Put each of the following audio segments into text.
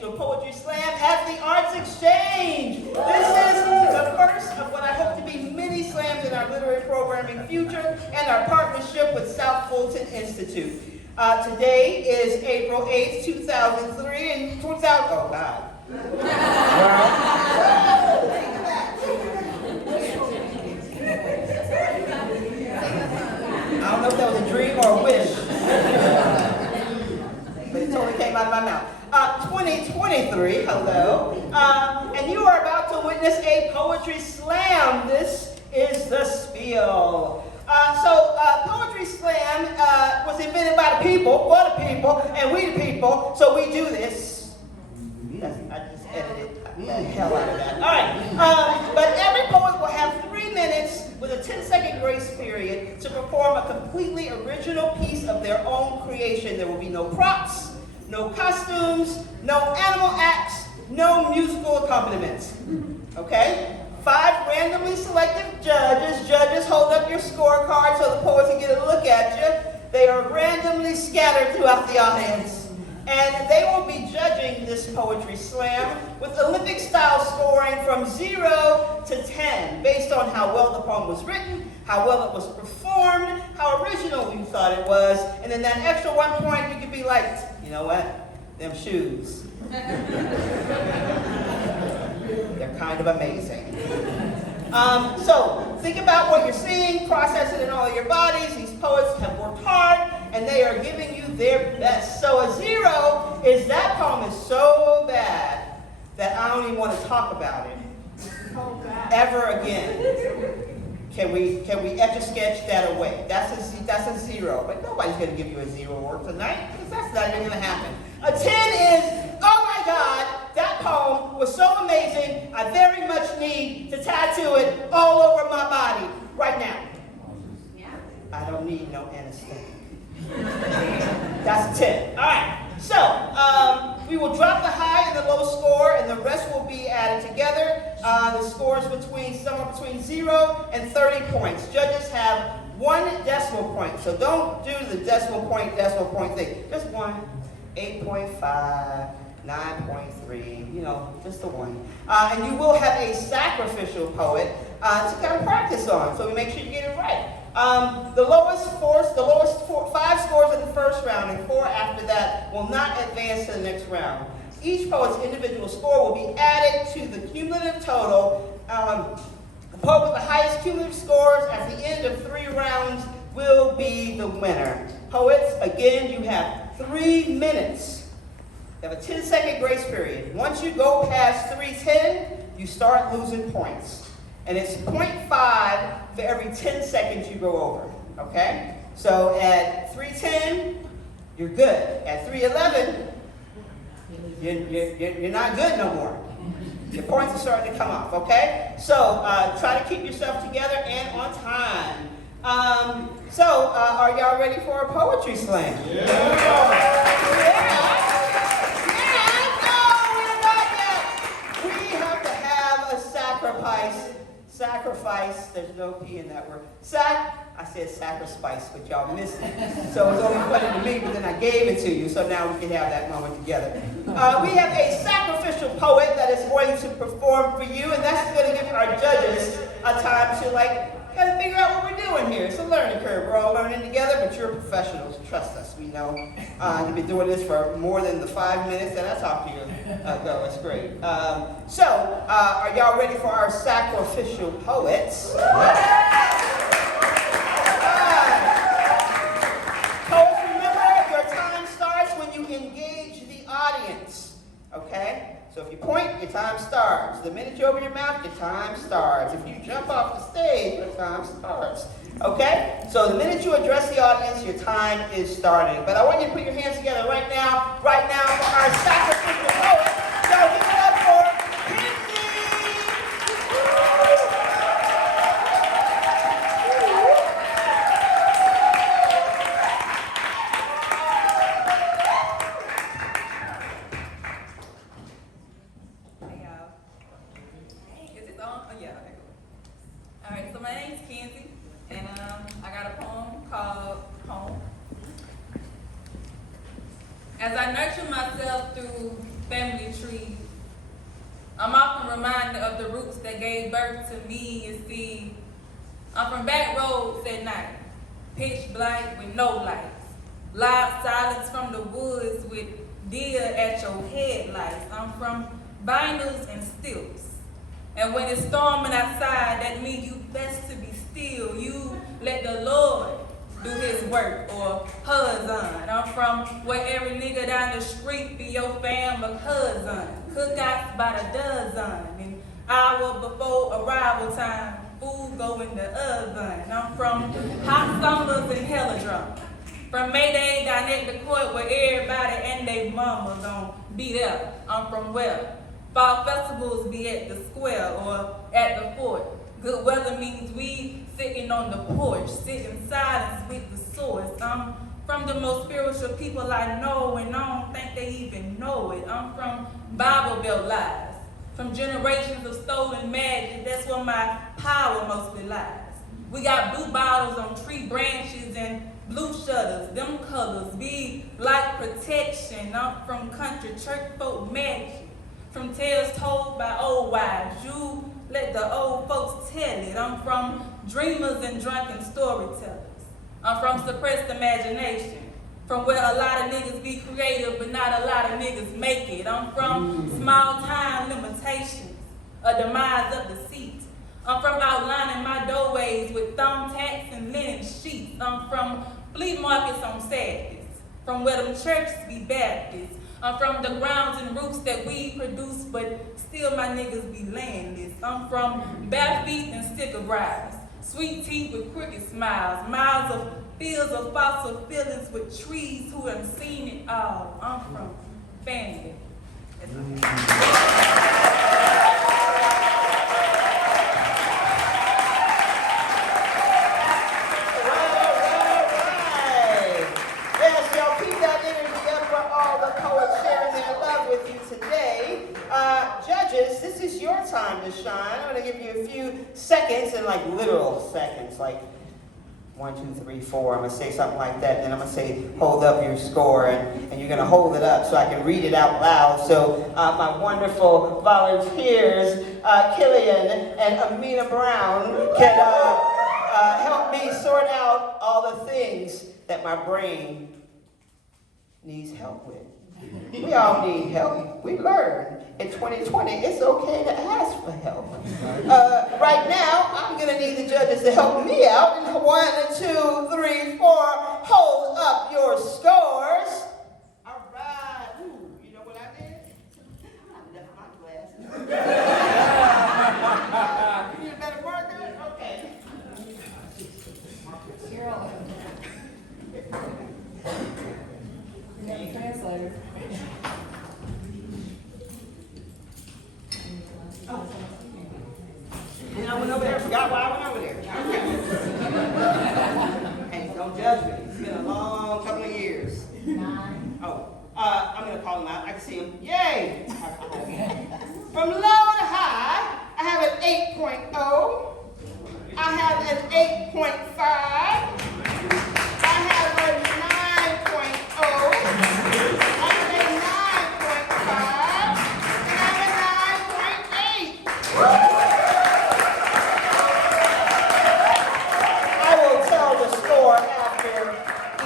Poetry Slam at the Arts Exchange. This is the first of what I hope to be many slams in our literary programming future and our partnership with South Fulton Institute. Today is April 8th, 2003, and 2000, oh God. I don't know if that was a dream or a wish, but it totally came out of my mouth. 2023, hello, and you are about to witness a poetry slam. This is the spiel. Poetry slam was invented by the people, for the people, and we the people, so we do this. I just edited the hell out of that. All right, but every poet will have 3 minutes with a 10-second grace period to perform a completely original piece of their own creation. There will be no props, no costumes, no animal acts, no musical accompaniments. Okay? 5 randomly selected judges. Judges, hold up your scorecard so the poets can get a look at you. They are randomly scattered throughout the audience. And they will be judging this poetry slam with Olympic-style scoring from 0 to 10, based on how well the poem was written, how well it was performed, how original you thought it was, and then that extra 1 point you could be like, you know what? Them shoes. They're kind of amazing. So think about what you're seeing, process it in all of your bodies. These poets have worked hard, and they are giving you their best. So a 0 is that poem is so bad that I don't even want to talk about it ever again. Can we etch-a-sketch that away? That's a 0, but nobody's going to give you a 0 work tonight, because that's not even going to happen. A 10 is, oh my God, that poem was so amazing, I very much need to tattoo it all over my body right now. Yeah. I don't need no anesthetic. That's a 10. All right. So, we will drop the high and the low score, and the rest will be added together. The score is somewhere between 0 and 30 points. Judges have 1 decimal point, so don't do the decimal point thing. Just 1, 8.5, 9.3, just the 1. And you will have a sacrificial poet to kind of practice on, so we make sure you get it right. The lowest 5 scores in the first round and 4 after that will not advance to the next round. Each poet's individual score will be added to the cumulative total. The poet with the highest cumulative scores at the end of 3 rounds will be the winner. Poets, again, you have 3 minutes. You have a 10-second grace period. Once you go past 3:10, you start losing points. And it's 0.5 for every 10 seconds you go over, okay? So at 3:10, you're good. At 3:11, you're not good no more. Your points are starting to come off, okay? So try to keep yourself together and on time. Are y'all ready for a poetry slam? Yeah. No, we're not yet. We have to have a sacrifice, there's no P in that word. I said sacrifice, but y'all missed it. So it's only funny to me, but then I gave it to you, so now we can have that moment together. We have a sacrificial poet that is going to perform for you, and that's going to give our judges a time to kind of figure out what we're doing here. It's a learning curve. We're all learning together, but you're professionals. Trust us. We know. You've been doing this for more than the 5 minutes that I talked to you ago. It's great. Are y'all ready for our sacrificial poets? Poets, remember, your time starts when you engage the audience. Okay? So if you point, your time starts. The minute you open your mouth, your time starts. If you jump off the stage, your time starts. Okay? So the minute you address the audience, your time is starting. But I want you to put your hands together right now for our sacrificial poet. So give it up for As I nurture myself through family tree. I'm often reminded of the roots that gave birth to me. You see, I'm from back roads at night, pitch black with no lights, loud silence from the woods with deer at your headlights. I'm from vinyls and stilts. And when it's storming outside, that means you best to be still. You let the Lord do his work or husband. I'm from where every nigga down the street be your fam or cousin. Cookouts by the dozen. An hour before arrival time, food go in the oven. I'm from hot summers and hella from Mayday down at the court where everybody and they mama gon' be there. I'm from where fall festivals be at the square or at the fort. Good weather means we sitting on the porch, sit in silence with the source. I'm from the most spiritual people I know, and I don't think they even know it. I'm from Bible Belt lies, from generations of stolen magic. That's where my power mostly lies. We got blue bottles on tree branches and blue shutters. Them colors be like protection. I'm from country church folk magic, from tales told by old wives. You let the old folks tell it. I'm from dreamers and drunken storytellers. I'm from suppressed imagination, from where a lot of niggas be creative but not a lot of niggas make it. I'm from small time limitations, a demise of the seat. I'm from outlining my doorways with thumbtacks and linen sheets. I'm from flea markets on Saturdays, from where them churches be Baptists. I'm from the grounds and roots that we produce, but still my niggas be landless. I'm from bare feet and sticker briars, sweet teeth with crooked smiles, miles of fields of fossil feelings with trees who have seen it all. I'm from family. This is your time to shine. I'm going to give you a few seconds, and like literal seconds, like 1, 2, 3, 4. I'm going to say something like that. Then I'm going to say, hold up your score, and you're going to hold it up so I can read it out loud. So my wonderful volunteers, Killian and Amina Brown, can help me sort out all the things that my brain needs help with. We all need help. We learned in 2020 it's okay to ask for help. Right now, I'm going to need the judges to help me out. 1, 2, 3, 4. Hold up your scores. All right. Ooh, you know what I did? I left my glasses. You need a better marker? Okay. Cheryl. You have a translator. Oh. And I went over there. Forgot why I went over there. Hey, don't judge me. It's been a long couple of years. 9. Oh, I'm going to call him out. I can see him. Yay! From low to high, I have an 8.0. I have an 8.5. I have a 9.0. I have a 9.5. And I have a 9.8. I will tell the score after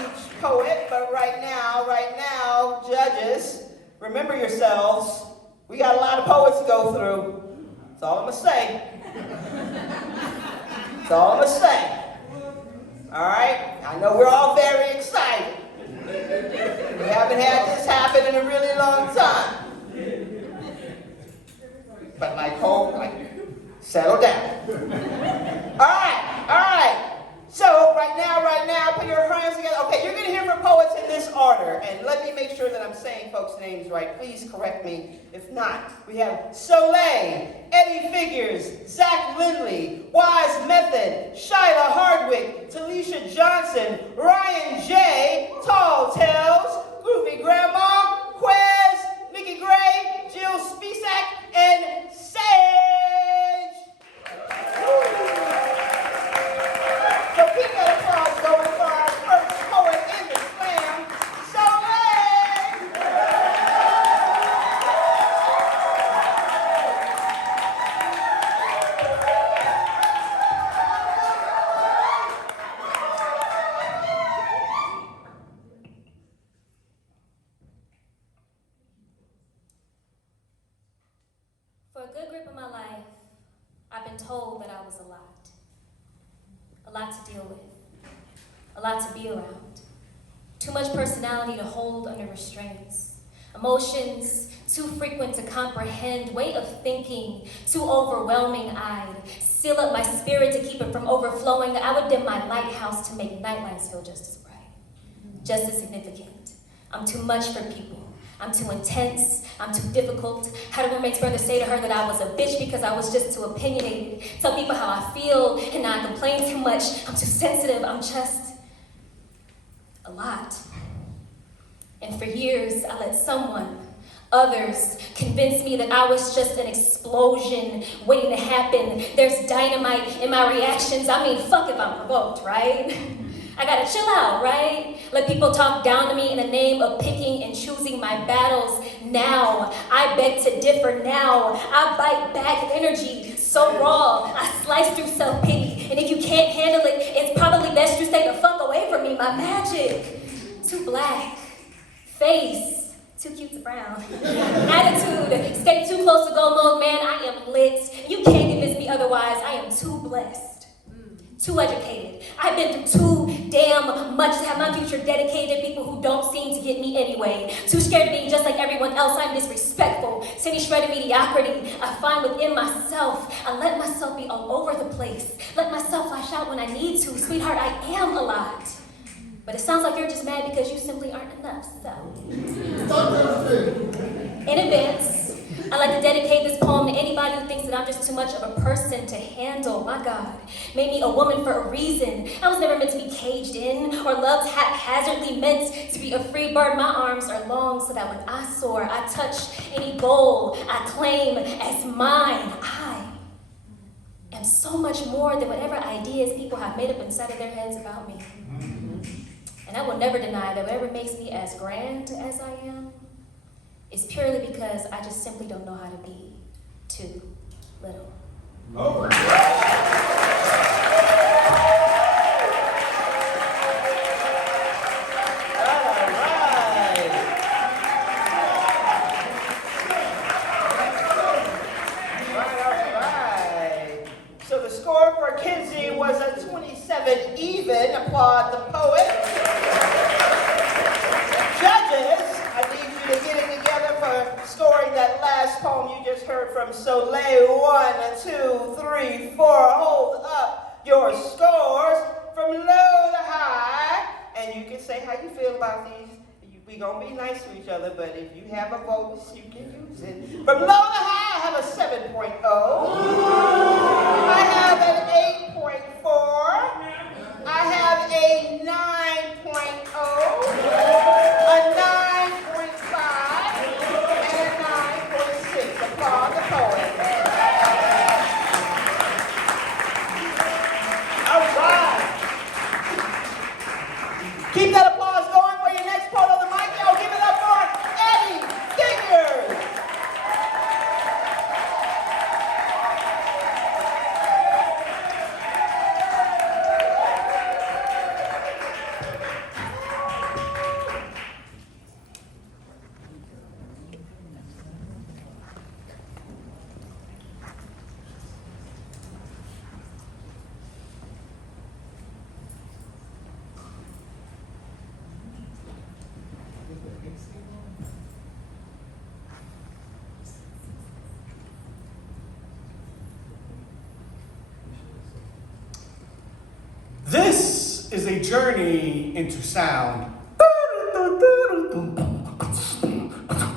each poet, but right now, judges, remember yourselves. We got a lot of poets to go through. That's all I'm going to say. That's all I'm going to say. All right? I know we're all very excited. We haven't had this happen in a really long time. But settle down. All right. So right now, put your hands together. Okay, you're going to hear from poets in this order. And let me make sure that I'm saying folks' names right. Please correct me if not. We have Soleil, Eddie Figures, Zach Lindley, Wise Method, Shyla Hardwick, Talisha Johnson, Ryan J, Tall Tales, Groovy Grandma, Quez, Mickey Gray, Jill Spisak, and Sage. So keep that applause going for our first poet in the slam, Soleil. told that I was a lot. A lot to deal with. A lot to be around. Too much personality to hold under restraints. Emotions too frequent to comprehend. Weight of thinking too overwhelming. I'd seal up my spirit to keep it from overflowing. I would dim my lighthouse to make nightlights feel just as bright. Just as significant. I'm too much for people. I'm too intense, I'm too difficult. How did roommate's brother say to her that I was a bitch because I was just too opinionated? Tell people how I feel and I complain too much. I'm too sensitive, I'm just a lot. And for years, I let others convince me that I was just an explosion waiting to happen. There's dynamite in my reactions. I mean, fuck if I'm provoked, right? I gotta chill out, right? Let people talk down to me in the name of picking and choosing my battles. Now, I beg to differ now. I bite back energy so raw. I slice through self-pity. And if you can't handle it, it's probably best you stay the fuck away from me. My magic, too black. Face, too cute to frown. Attitude, stay too close to go mode, man. I am lit. You can't convince me otherwise. I am too blessed. Too educated. I've been through too damn much to have my future dedicated to people who don't seem to get me anyway. Too scared of being just like everyone else. I'm disrespectful. City shredded mediocrity. I find within myself. I let myself be all over the place. Let myself lash out when I need to. Sweetheart, I am a lot. But it sounds like you're just mad because you simply aren't enough, so. In advance, I'd like to dedicate this poem to anybody who thinks that I'm just too much of a person to handle. My God, made me a woman for a reason. I was never meant to be caged in or loved haphazardly, meant to be a free bird. My arms are long so that when I soar, I touch any goal I claim as mine. I am so much more than whatever ideas people have made up inside of their heads about me. And I will never deny that whatever makes me as grand as I am is purely because I just simply don't know how to be too little. Oh. Right. So the score for Kinsey was a 27 even. Applaud the poet. Judges, I need you to get it together for scoring that last poem you just heard from Soleil. 1, 2, 3, 4. Hold up your scores from low to high. And you can say how you feel about these. We're going to be nice to each other, but if you have a vote, you can use it. From low to high, I have a 7.0. I have an 8.4. I have a 9.0. A 9.5 and a 9.6. Applaud the poet. All right. Keep that applause going for your next part on the mic. Y'all give it up for Eddie Figures. This is a journey into sound.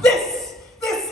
This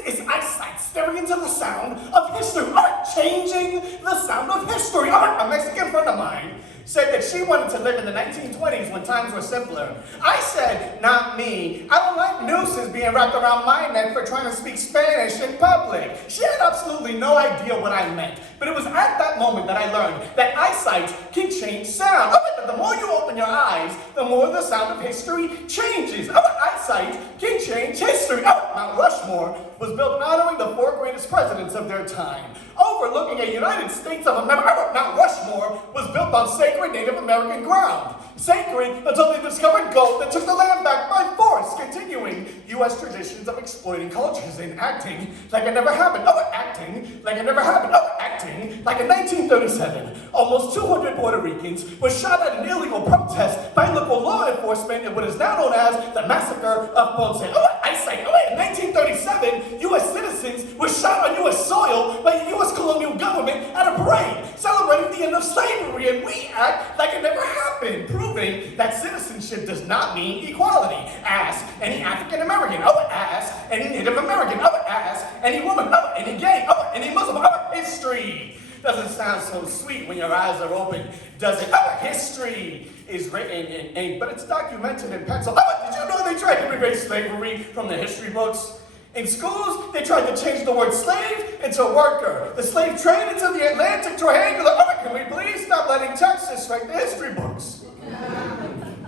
is eyesight staring into the sound of history, changing the sound of history. A Mexican friend of mine said that she wanted to live in the 1920s when times were simpler. I said, not me. I don't like nooses being wrapped around my neck for trying to speak Spanish in public. She had absolutely no idea what I meant. But it was at that moment that I learned that eyesight can change sound. The more you open your eyes, the more the sound of history changes. Eyesight can change history. Mount Rushmore was built honoring the 4 greatest presidents of their time. Overlooking a United States of America, Mount Rushmore was built on sacred Native American ground. Sacred until they discovered gold that took the land back by force. course, continuing U.S. traditions of exploiting cultures and acting like it never happened. Oh, acting like it never happened. Oh, acting like in 1937, almost 200 Puerto Ricans were shot at an illegal protest by local law enforcement in what is now known as the Massacre of Ponce. Oh, eyesight. Oh, in 1937, U.S. citizens were shot on U.S. soil by the U.S. colonial government at a parade celebrating the end of slavery, and we act like it never happened, proving that citizenship does not mean equality. Ask any African American. Oh, ask any Native American. Oh, ask any woman. Oh, any gay. Oh, any Muslim. Oh, history doesn't sound so sweet when your eyes are open, does it? Oh, history is written in ink, but it's documented in pencil. Oh, did you know they tried to erase slavery from the history books? In schools, they tried to change the word slave into worker, the slave trade into the Atlantic Triangular. Oh, can we please stop letting Texas write the history books?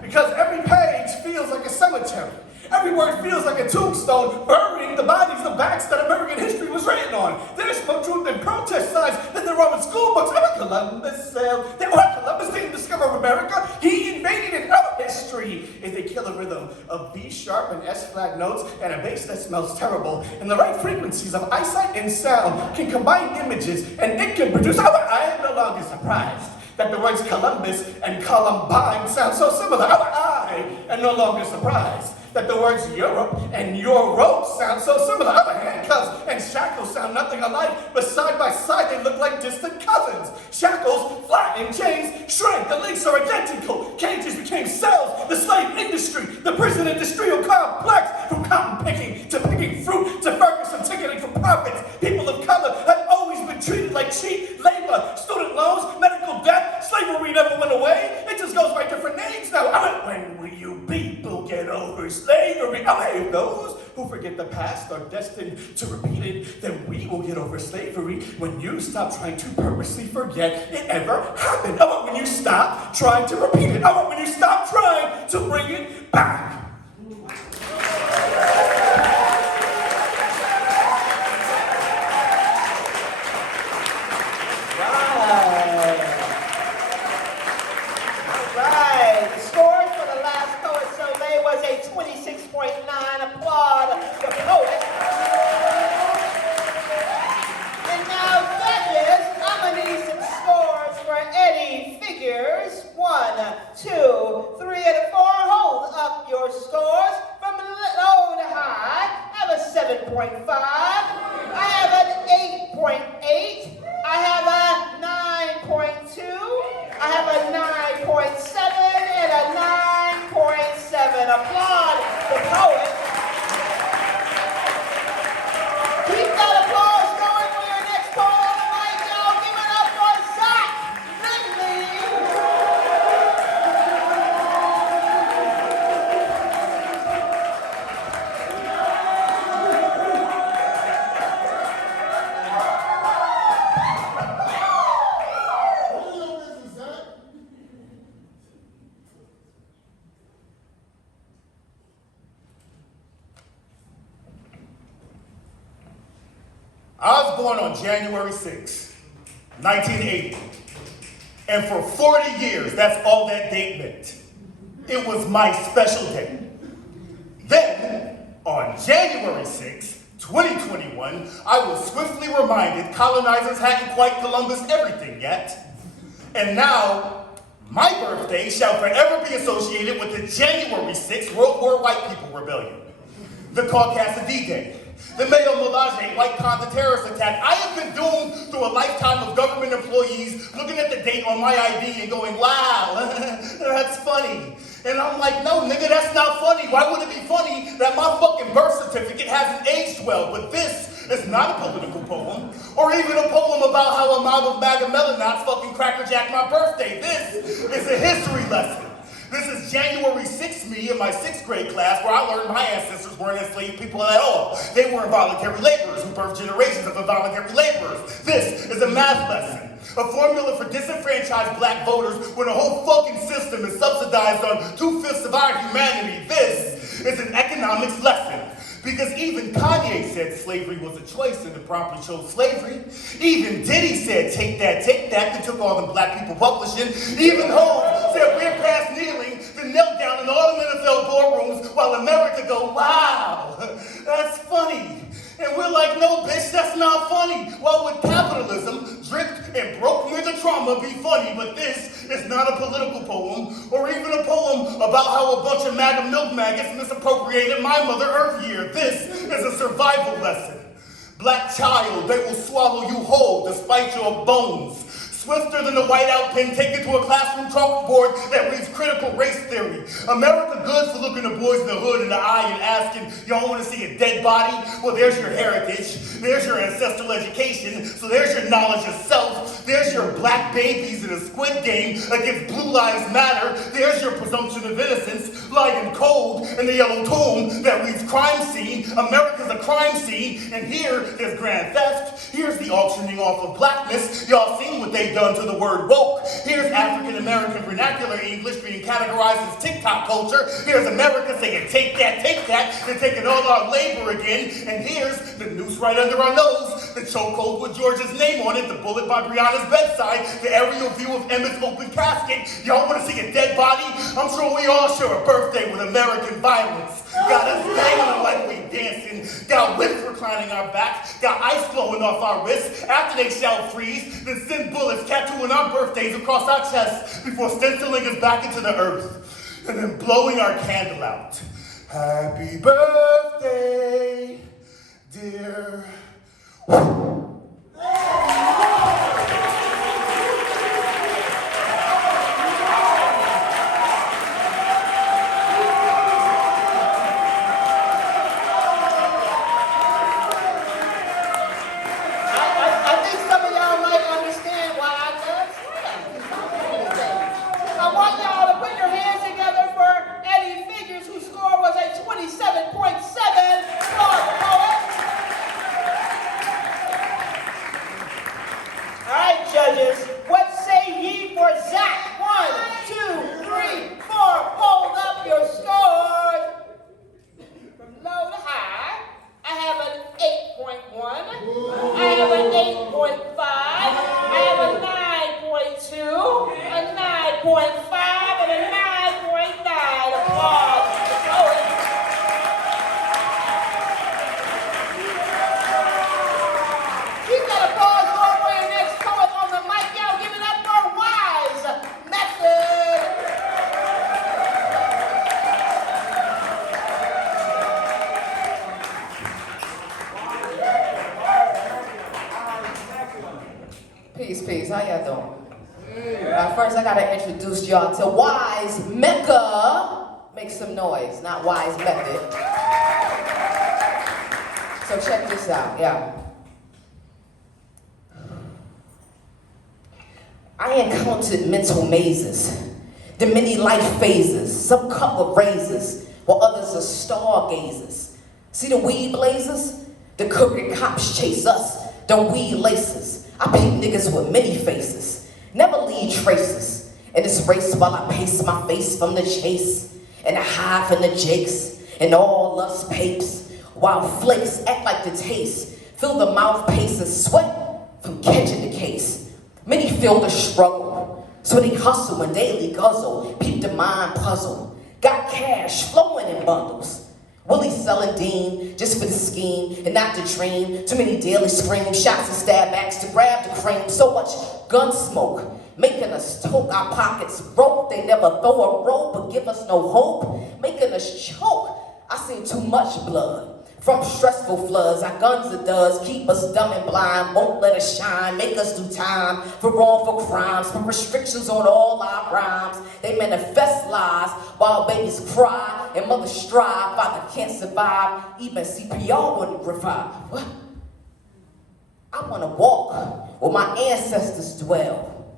Because every page feels like a cemetery. Every word feels like a tombstone, burying the bodies of backs that American history was written on. There's more truth in protest signs than there are in school books. Oh, Columbus sailed. Columbus didn't discover America. He invaded it. Oh, history is a killer rhythm of B sharp and S flat notes and a bass that smells terrible. And the right frequencies of eyesight and sound can combine images, and it can produce. Oh, I am no longer surprised that the words Columbus and Columbine sound so similar. Oh, I am no longer surprised that the words Europe and Europe sound so similar. Oh, handcuffs and shackles sound nothing alike, but side by side they look like distant cousins. Shackles flattened, chains shrank, the links are identical. Cages became cells, the slave industry, the prison industrial complex, from cotton picking to picking fruit to Ferguson ticketing for profits. People of color have always been treated like cheap labor. Student loans, medical debt, slavery never went away. It just goes by different names now. When will you people get over slavery? If those who forget the past are destined to repeat it, then we will get over slavery when you stop trying to purposely forget it ever happened. When you stop trying to repeat it. When you stop trying to bring it back. Right. The score for the last poet survey was a 26.9. Applaud the poet. And now, judges, I'm gonna need some scores for Eddie Figures. 1, 2, 3, and 4. Hold up your scores from low to high. I have a 7.5. I have an 8.8. I have a 9.2. I have a 9.7 and a 9.7. Applaud the poet. Keep that applause going for your next poem right now. Give it up for Zach Lindley. I was born on January 6, 1980. And for 40 years, that's all that date meant. It was my special day. Then, on January 6, 2021, I was swiftly reminded colonizers hadn't quite Columbus everything yet. And now, my birthday shall forever be associated with the January 6 World War White People Rebellion, the Caucasian D-Day, the Mayo Mulage White Conda terrorist attack. I have been doomed through a lifetime of government employees looking at the date on my ID and going, wow, that's funny. And I'm like, no, nigga, that's not funny. Why would it be funny that my fucking birth certificate hasn't aged well? But this is not a political poem, or even a poem about how a mob of MAGA melanots fucking crackerjack my birthday. This is a history lesson. This is January 6th me in my 6th grade class where I learned my ancestors weren't enslaved people at all. They were involuntary laborers who birthed generations of involuntary laborers. This is a math lesson. A formula for disenfranchised black voters when the whole fucking system is subsidized on 2/5 of our humanity. This is an economics lesson. Because even Kanye said slavery was a choice and it promptly chose slavery. Even Diddy said take that, they took all them black people publishing. Even Hov said we're past kneeling, then knelt down in all the NFL boardrooms while America go, wow, that's funny. And we're like, no, bitch, that's not funny. Well, with capitalism, dripped and broke near the trauma be funny, but this is not a political poem or even a poem about how a bunch of MAGA milk maggots misappropriated my Mother Earth year. This is a survival lesson. Black child, they will swallow you whole despite your bones. Swifter than the whiteout pen taken to a classroom chalkboard that reads critical race theory. America good for looking the boys in the hood in the eye and asking, y'all want to see a dead body? Well, there's your heritage. There's your ancestral education. So there's your knowledge of self. There's your black babies in a squid game against Blue Lives Matter. There's your presumption of innocence, lying cold in the yellow tomb that reads crime scene. America's a crime scene. And here, there's grand theft. Here's the auctioning off of blackness. Y'all seen what they done to the word woke. Here's African-American vernacular English being categorized as TikTok culture. Here's America saying, take that, they're taking all our labor again. And here's the noose right under our nose, the chokehold with George's name on it, the bullet by Breonna's bedside, the aerial view of Emmett's open casket. Y'all want to see a dead body? I'm sure we all share a birthday with American violence. Got us dangling like we dancing, got whips reclining our backs, got ice flowing off our wrists. After they shall freeze, then send bullets tattooing our birthdays across our chests before stenciling us back into the earth, and then blowing our candle out. Happy birthday, dear. I think some of y'all might understand why I love slam. I want y'all to put your hands together for Eddie Figures, whose score was a 27.7 for the poet. All right, judges, what say ye for Zach? 1, 2, 3, 4. Hold up your scores. From low to high, I have an 8.1. I have an 8.5. I have a 9.2, a 9.5, and a 9.9. Applause for the poet. Keep that applause going for your next poet on the mic. Y'all give it up for Wise Method. Peace. How y'all doing? First, I gotta introduce y'all to Wise Mecca. Make some noise, not Wise Method. So check this out, yeah. I encountered mental mazes, the many life phases, some cut with razors, while others are stargazers. See the weed blazers? The crooked cops chase us, them weed laces. I peep niggas with many faces, never leave traces. In this race while I pace my face from the chase, and I hide from the jakes, and all lust papes, while flakes act like the taste, fill the mouth pace and sweat from catching the case. Many feel the struggle, so they hustle and daily guzzle, peep the mind puzzle. Got cash flowing in bundles. Willie selling Dean just for the scheme and not the dream. Too many daily screams, shots and stab backs to grab the cream. So much gun smoke, making us toke our pockets broke. They never throw a rope but give us no hope, making us choke. I seen too much blood from stressful floods. Our guns it does keep us dumb and blind, won't let us shine, make us do time for wrongful crimes, for restrictions on all our rhymes. They manifest lies while babies cry and mothers strive. Father can't survive, even CPR wouldn't revive. What? I wanna walk where my ancestors dwell,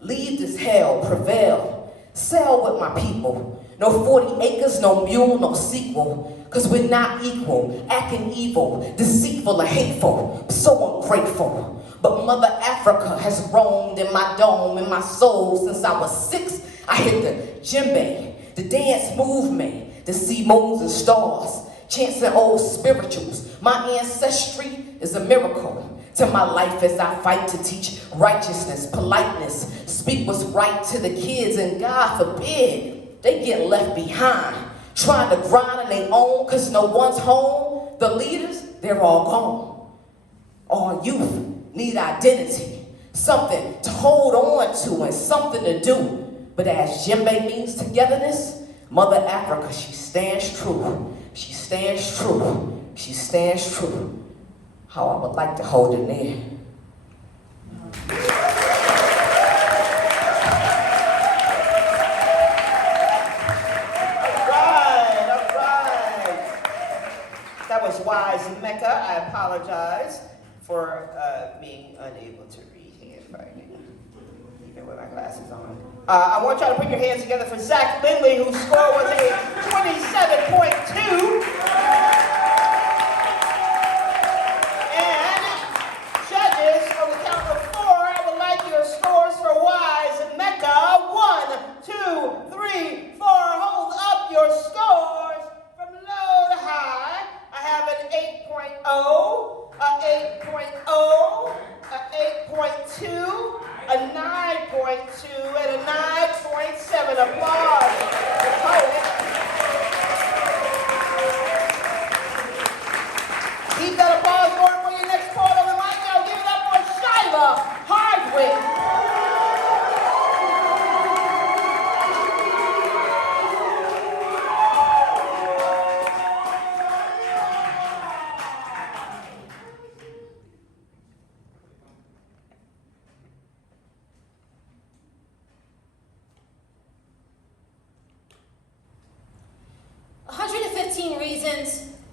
leave this hell, prevail, sail with my people. No 40 acres, no mule, no sequel. Cause we're not equal, acting evil, deceitful and hateful, so ungrateful. But Mother Africa has roamed in my dome, in my soul since I was 6. I hit the djembe, the dance movement, to see moons and stars, chancing old spirituals. My ancestry is a miracle to my life as I fight to teach righteousness, politeness, speak what's right to the kids, and God forbid They get left behind, trying to grind on their own because no one's home. The leaders, they're all gone. All youth need identity, something to hold on to and something to do. But as djembe means togetherness, Mother Africa, she stands true. She stands true. She stands true. How I would like to hold it near. That was wise Mecca. I apologize for being unable to read handwriting, even with my glasses on. I want y'all to put your hands together for Zach Lindley, whose score was a 27.2. And judges, on the count of 4, I would like your scores for wise Mecca. 1, 2, 3, 4. Hold up your scores from low to high. I have an 8.0, a 8.0, a 8.2, a 9.2, and a 9.7. Applause for the poet. Keep that applause going for your next poet on the mic. Now give it up for Shyla Hardwick.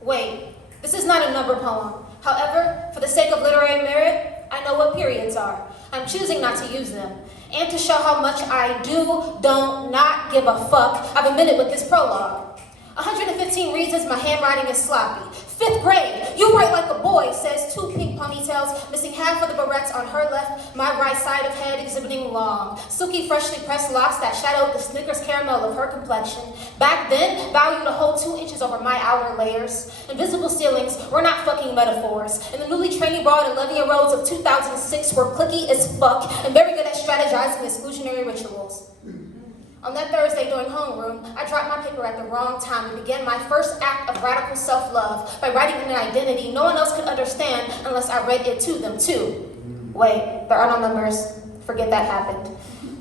Wait, this is not a number poem. However, for the sake of literary merit, I know what periods are. I'm choosing not to use them. And to show how much I don't not give a fuck, I've admitted with this prologue. 115 reasons my handwriting is sloppy. 5th grade, you write like a boy, says 2 pink ponytails, missing half of the barrettes on her left, my right side of head exhibiting long, silky, freshly pressed locks that shadowed the Snickers caramel of her complexion. Back then, valued a whole 2 inches over my outer layers. Invisible ceilings were not fucking metaphors, and the newly trainee broad 11-year-olds of 2006 were cliquey as fuck and very good at strategizing exclusionary rituals. On that Thursday during homeroom, I dropped my paper at the wrong time and began my first act of radical self-love by writing an identity no one else could understand unless I read it to them too. Wait, there are no numbers. Forget that happened.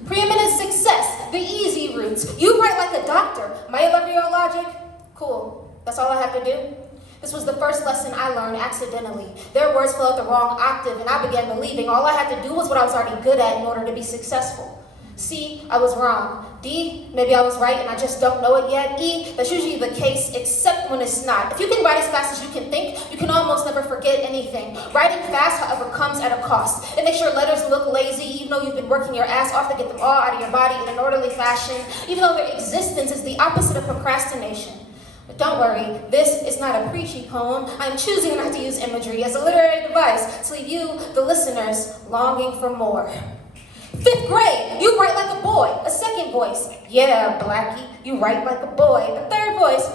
Preeminent success, the easy routes. You write like a doctor. My 11-year-old logic? Cool. That's all I have to do? This was the first lesson I learned accidentally. Their words fell at the wrong octave and I began believing all I had to do was what I was already good at in order to be successful. C, I was wrong. D, maybe I was right and I just don't know it yet. E, that's usually the case, except when it's not. If you can write as fast as you can think, you can almost never forget anything. Writing fast, however, comes at a cost. It makes your letters look lazy, even though you've been working your ass off to get them all out of your body in an orderly fashion, even though their existence is the opposite of procrastination. But don't worry, this is not a preachy poem. I'm choosing not to use imagery as a literary device to leave you, the listeners, longing for more. 5th grade, you write like a boy. A second voice, yeah, Blackie, you write like a boy. A third voice,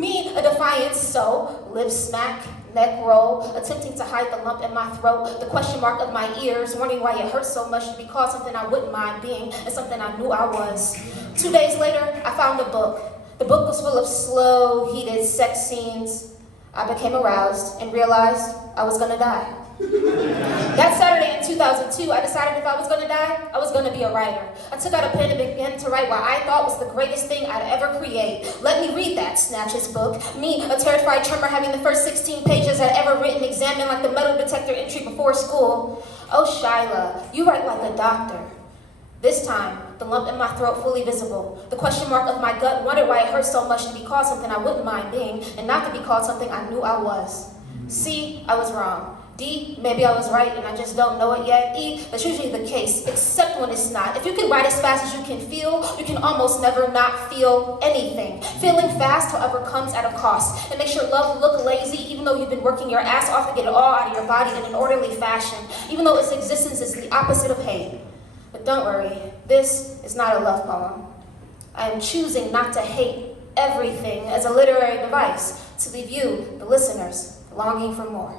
me, a defiant so, lips smack, neck roll, attempting to hide the lump in my throat, the question mark of my ears, wondering why it hurts so much to be called something I wouldn't mind being and something I knew I was. 2 days later, I found a book. The book was full of slow, heated sex scenes. I became aroused and realized I was gonna die. That Saturday in 2002, I decided if I was gonna die, I was gonna be a writer. I took out a pen and began to write what I thought was the greatest thing I'd ever create. Let me read that, snatch his book. Me, a terrified tremor having the first 16 pages I'd ever written examined like the metal detector entry before school. Oh, Shyla, you write like a doctor. This time, the lump in my throat fully visible. The question mark of my gut wondered why it hurt so much to be called something I wouldn't mind being and not to be called something I knew I was. C, I was wrong. D, maybe I was right and I just don't know it yet. E, that's usually the case, except when it's not. If you can write as fast as you can feel, you can almost never not feel anything. Feeling fast, however, comes at a cost. It makes your love look lazy, even though you've been working your ass off to get it all out of your body in an orderly fashion, even though its existence is the opposite of hate. But don't worry, this is not a love poem. I am choosing not to hate everything as a literary device to leave you, the listeners, longing for more.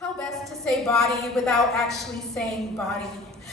How best to say body without actually saying body?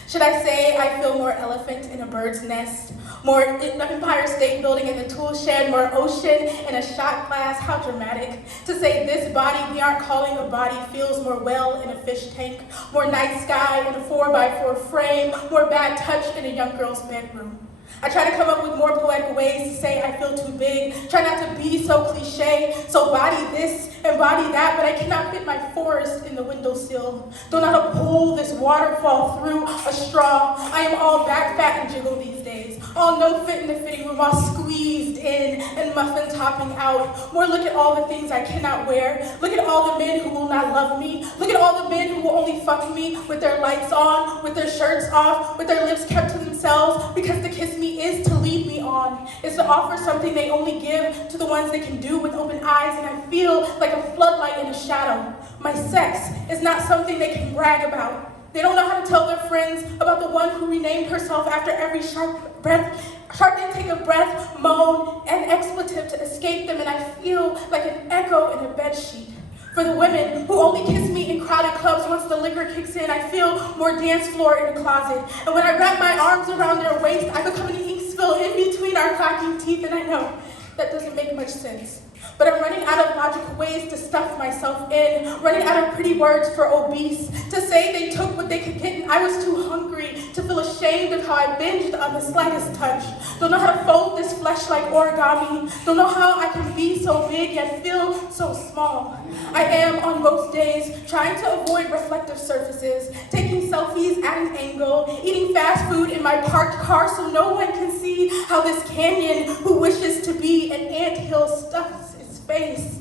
Should I say I feel more elephant in a bird's nest, more Empire State Building in the tool shed, more ocean in a shot glass? How dramatic. To say this body we aren't calling a body feels more well in a fish tank, more night sky in a 4x4 frame, more bad touch in a young girl's bedroom. I try to come up with more poetic ways to say I feel too big, try not to be so cliche, so body this and body that, but I cannot fit my forest in the windowsill. Don't know how to pull this waterfall through a straw. I am all back fat and jiggle these days, all no fit in the fitting room, all squeezed in and muffin topping out. More look at all the things I cannot wear. Look at all the men who will not love me. Look at all the men who will only fuck me with their lights on, with their shirts off, with their lips kept to themselves, because to kiss me is to lead me on, is to offer something they only give to the ones they can do with open eyes, and I feel like a floodlight in a shadow. My sex is not something they can brag about. They don't know how to tell their friends about the one who renamed herself after every sharp intake of breath, moan, and expletive to escape them, and I feel like an echo in a bedsheet. For the women who only kiss me in crowded clubs once the liquor kicks in, I feel more dance floor in a closet. And when I wrap my arms around their waist, I become an ink spill in between our clacking teeth, and I know that doesn't make much sense. But I'm running out of logical ways to stuff myself in, running out of pretty words for obese, to say they took what they could get and I was too hungry to feel ashamed of how I binged on the slightest touch. Don't know how to fold this flesh like origami. Don't know how I can be so big yet feel so small. I am, on most days, trying to avoid reflective surfaces, taking selfies at an angle, eating fast food in my parked car so no one can see how this canyon who wishes to be an anthill stuffs its face.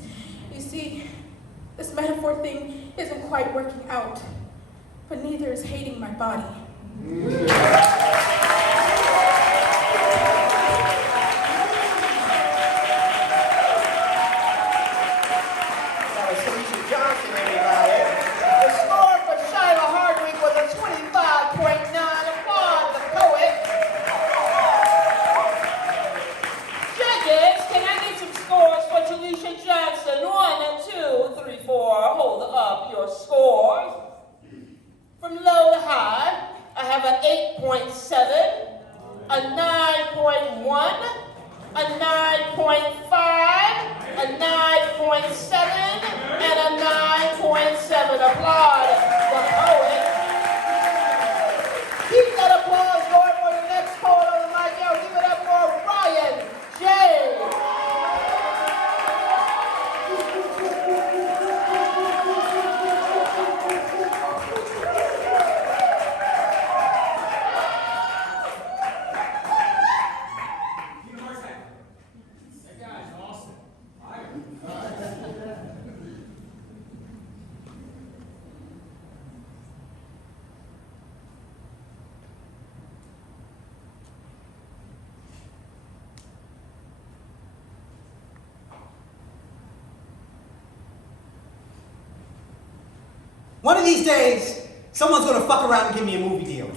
You see, this metaphor thing isn't quite working out, but neither is hating my body. Hold up your scores. From low to high, I have an 8.7, a 9.1, a 9.5, a 9.7, and a 9.7. Applaud the poet. Keep that applause going for the next poet on the mic. Yo, give it up for Ryan J. One of these days, someone's gonna fuck around and give me a movie deal.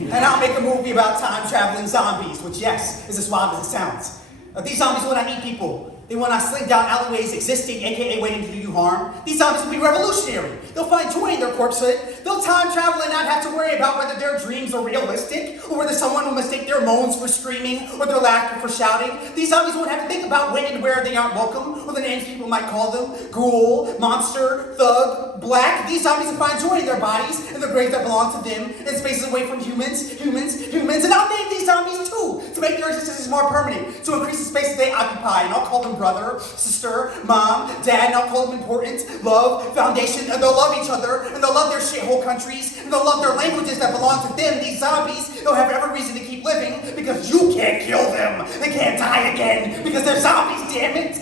And I'll make a movie about time-traveling zombies, which, yes, is as wild as it sounds. These zombies will not eat people. They will not slink down alleyways existing, aka waiting to do you harm. These zombies will be revolutionary. They'll find joy in their corpsehood. They'll time travel and not have to worry about whether their dreams are realistic, or whether someone will mistake their moans for screaming, or their laughter for shouting. These zombies won't have to think about when and where they aren't welcome, or the names people might call them: ghoul, monster, thug, black. These zombies will find joy in their bodies, and the graves that belong to them, and spaces away from humans. And I'll name these zombies too, to make their existences more permanent, to increase the spaces they occupy, and I'll call them brother, sister, mom, dad, and I'll call them important, love, foundation, and they'll love each other, and they'll love their shithole countries, and they'll love their languages that belong to them. These zombies, they'll have every reason to keep living, because you can't kill them. They can't die again, because they're zombies, damn it.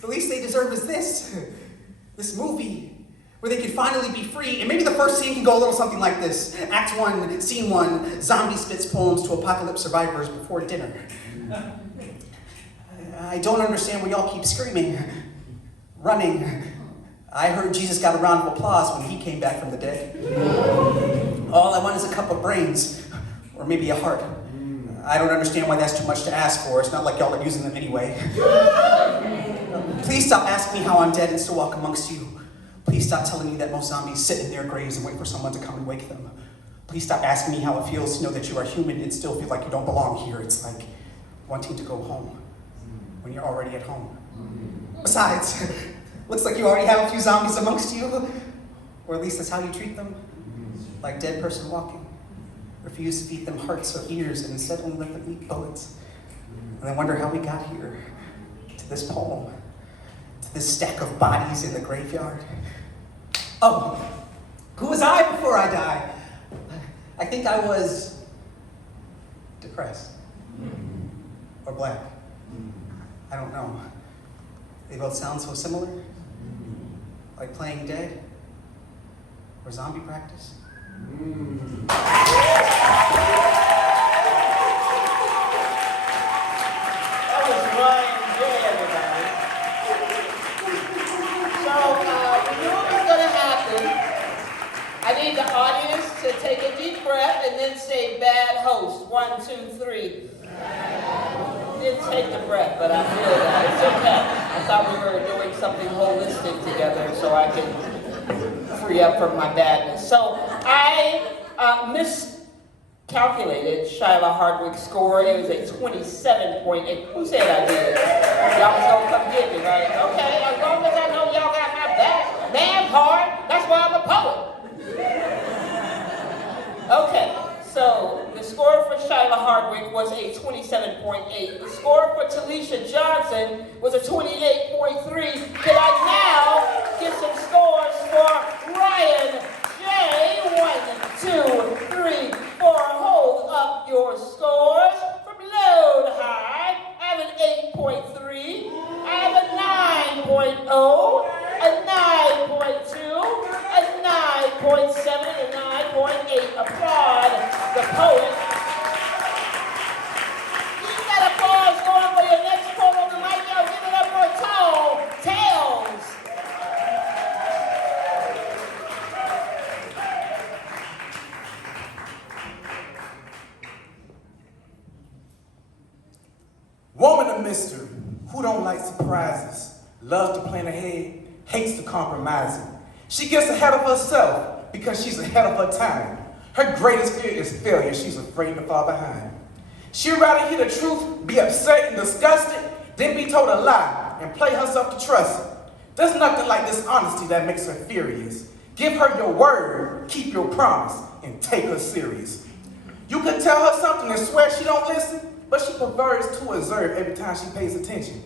The least they deserve is this movie, where they can finally be free. And maybe the first scene can go a little something like this. Act 1, Scene 1, zombie spits poems to apocalypse survivors before dinner. I don't understand why y'all keep screaming, running. I heard Jesus got a round of applause when he came back from the dead. All I want is a cup of brains, or maybe a heart. I don't understand why that's too much to ask for. It's not like y'all are using them anyway. Please stop asking me how I'm dead and still walk amongst you. Please stop telling me that most zombies sit in their graves and wait for someone to come and wake them. Please stop asking me how it feels to know that you are human and still feel like you don't belong here. It's like wanting to go home when you're already at home. Besides, looks like you already have a few zombies amongst you, or at least that's how you treat them. Like dead person walking. Refuse to feed them hearts or ears and instead only let them eat bullets. And then wonder how we got here, to this poem, to this stack of bodies in the graveyard. Oh, who was I before I died? I think I was depressed. Or black. I don't know. They both sound so similar. Like playing dead. Or zombie practice. That was Ryan J, everybody. So, we knew it was going to happen. I need the audience to take a deep breath and then say bad host. 1, 2, 3. Didn't take the breath, but I feel that. It's okay. I thought we were doing something holistic together so I could free up from my badness. So I miscalculated Shyla Hardwick's score. It was a 27.8. Who said I did? Y'all was gonna come get me, right? Okay, as long as I know y'all got my back. Math hard, that's why I'm a poet. Okay, so the score for Shyla Hardwick was a 27.8. The score for Talisha Johnson was a 28.3. Could I now get some scores for Ryan J? 1, 2, 3, 4. Hold up your scores. From low to high, I have an 8.3. I have a 9.0, a 9.2, a 9.7, and a 9.8. Applaud the poet. Keep that applause going for your next poem on the mic. Y'all give it up for Tall Tales. Woman of mystery, who don't like surprises, loves to plan ahead, hates to compromise it. She gets ahead of herself because she's ahead of her time. Her greatest fear is failure. She's afraid to fall behind. She'd rather hear the truth, be upset and disgusted, than be told a lie and play herself to trust it. There's nothing like dishonesty that makes her furious. Give her your word, keep your promise, and take her serious. You could tell her something and swear she don't listen, but she prefers to observe every time she pays attention.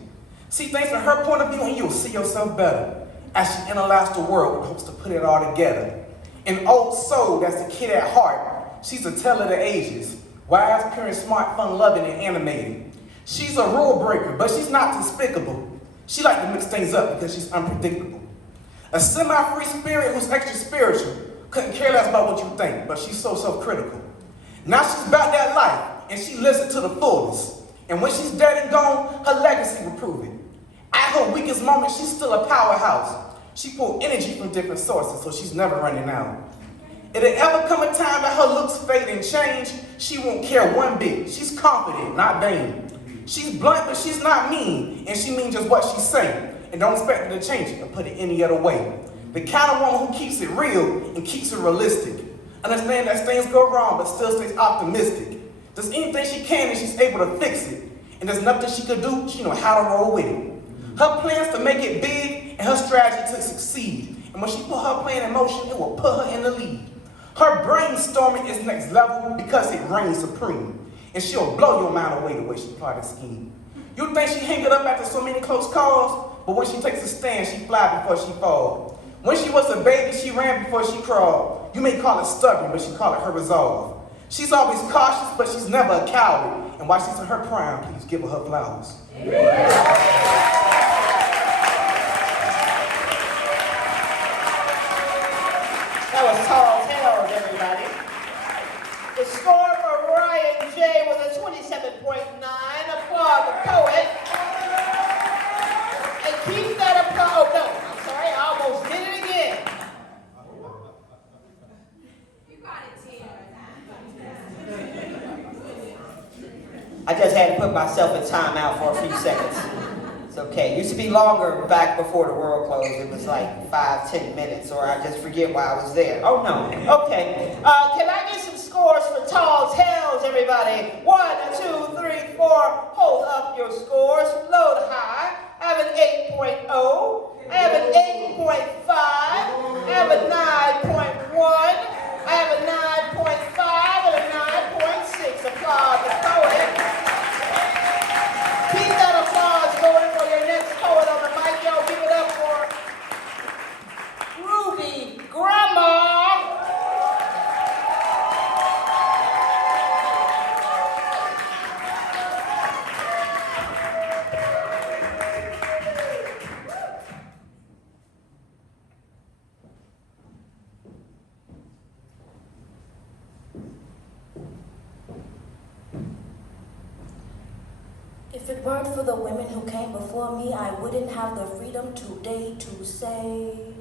See things from her point of view and you'll see yourself better as she analyzes the world with hopes to put it all together. An old soul that's a kid at heart. She's a tale of the ages. Wise, pure, and smart, fun-loving, and animated. She's a rule breaker, but she's not despicable. She likes to mix things up because she's unpredictable. A semi-free spirit who's extra spiritual. Couldn't care less about what you think, but she's so self-critical. Now she's about that life, and she lives it to the fullest. And when she's dead and gone, her legacy will prove it. At her weakest moment, she's still a powerhouse. She pulls energy from different sources, so she's never running out. If it ever come a time that her looks fade and change, she won't care one bit. She's confident, not vain. She's blunt, but she's not mean, and she means just what she's saying, and don't expect her to change it or put it any other way. The kind of woman who keeps it real and keeps it realistic. Understand that things go wrong, but still stays optimistic. Does anything she can and she's able to fix it. And there's nothing she could do, she knows how to roll with it. Her plans to make it big and her strategy to succeed. And when she put her plan in motion, it will put her in the lead. Her brainstorming is next level because it reigns supreme. And she'll blow your mind away the way she plotted the scheme. You think she hang it up after so many close calls, but when she takes a stand, she flies before she falls. When she was a baby, she ran before she crawled. You may call it stubborn, but she call it her resolve. She's always cautious, but she's never a coward. And while she's in her prime, please give her flowers. That was Tall Tales, everybody. The score for Ryan J was a 27.9. Applaud the poet. And keep that applause. Oh, no, I'm sorry, I almost did it again. I just had to put myself in timeout for a few seconds. It's okay. It used to be longer back before the world closed. It was like 5-10 minutes, or I just forget why I was there. Oh no. Okay. Can I get some scores for tall tales, everybody? 1, 2, 3, 4. Hold up your scores from low to high. I have an 8.0. I have an 8.5. I have a 9.1. I have a 9.5 and a 9.6. Applaud the poet. Keep that applause going for your next poet on the mic. Y'all give it up for Ruby Grandma. If it weren't for the women who came before me, I wouldn't have the freedom today to say,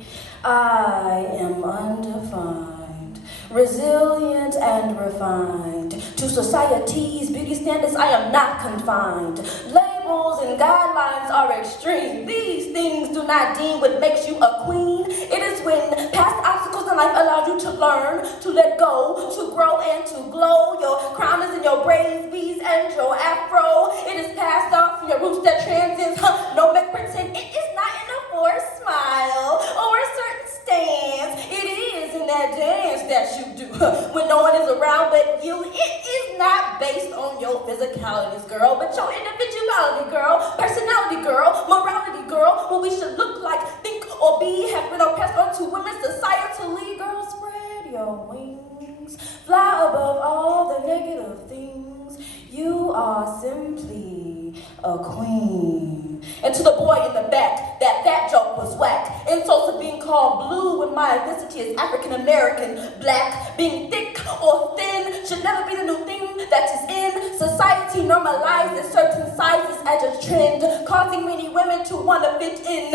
I am undefined, resilient and refined. To society's beauty standards, I am not confined. Labels and guidelines are extreme. These things do not deem what makes you a queen. It is when past obstacles in life allow you to learn, to let go, to grow and to glow. Your crown is in your braids, beads, and your afro. It is passed on from your roots that transcends. No make pretend. It is not in a forced smile or a certain stance. It is in that dance that you do when no one is around but you. It is not based on your physicalities, girl, but your individuality, girl, personality, girl, morality, girl, what we should look like, think, or be have been passed on to women societally. Girl, spread your wings, fly above all the negative things. You are simply a queen. And to the boy in the back, that joke was whack. Insults of being called blue when my ethnicity is African American, black. Being thick or thin should never be the new thing that is in society. Normalized in certain sizes as a trend, causing many women to want to fit in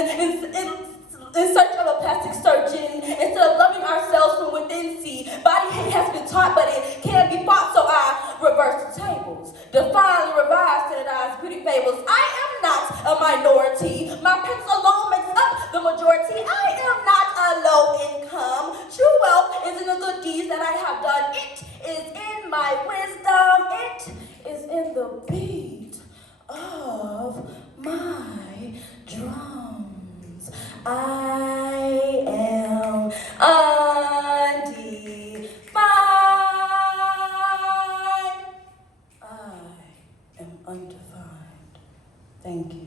search of a plastic surgeon, instead of loving ourselves from within. See, body hate has been taught, but it can't be fought, so I reverse the tables. Define, revise, standardize beauty fables. I am not a minority. My presence alone makes up the majority. I am not a low income. True wealth is in the good deeds that I have done. It is in my wisdom. It is in the beat of my drums. I am undefined. I am undefined. Thank you.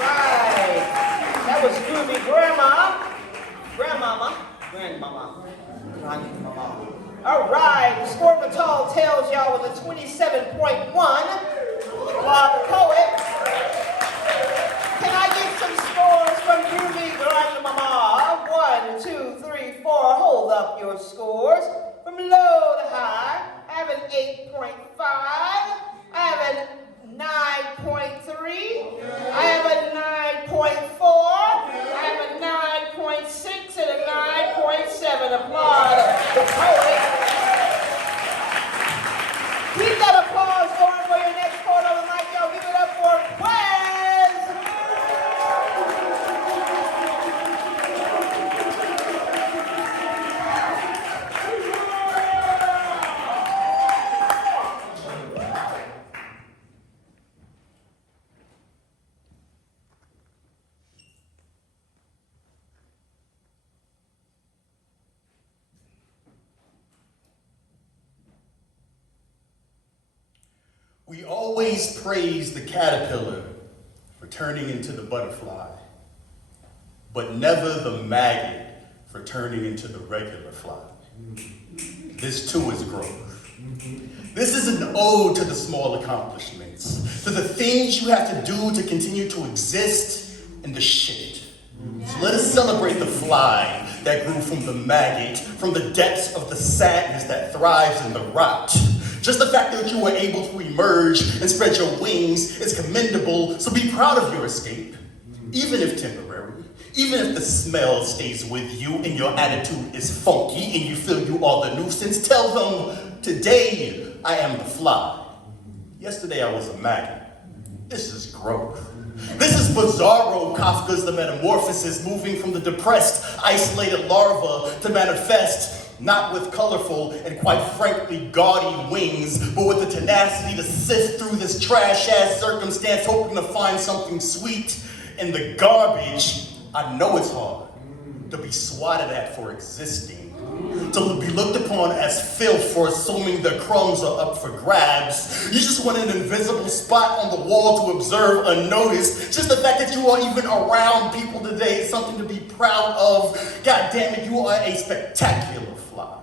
Right. That was Ruby Grandma. Grandmama. All right, the score for tall tales, y'all, was a 27.1. While the poet. Can I get some scores from Ruby Grandmama? 1, 2, 3, 4. Hold up your scores. From low to high, I have an 8.5. I have a 9.3. I have a 9.4. I have a 9.6 and a 9.7. Applaud the poet. Keep that applause going for your next poet on the mic. Y'all give it up for Wes. We always praise the caterpillar for turning into the butterfly, but never the maggot for turning into the regular fly. This too is growth. This is an ode to the small accomplishments, to the things you have to do to continue to exist in the shit. So let us celebrate the fly that grew from the maggot, from the depths of the sadness that thrives in the rot. Just the fact that you were able to emerge and spread your wings is commendable, so be proud of your escape, even if temporary, Even if the smell stays with you and your attitude is funky and you feel you are the nuisance, tell them, today I am the fly. Yesterday I was a maggot. This is growth. This is Bizarro Kafka's The Metamorphosis, moving from the depressed, isolated larva to manifest, not with colorful and quite frankly gaudy wings, but with the tenacity to sift through this trash-ass circumstance, hoping to find something sweet in the garbage. I know it's hard to be swatted at for existing, to be looked upon as filth for assuming the crumbs are up for grabs. You just want an invisible spot on the wall to observe unnoticed. Just the fact that you are even around people today is something to be proud of. God damn it, you are a spectacular fly.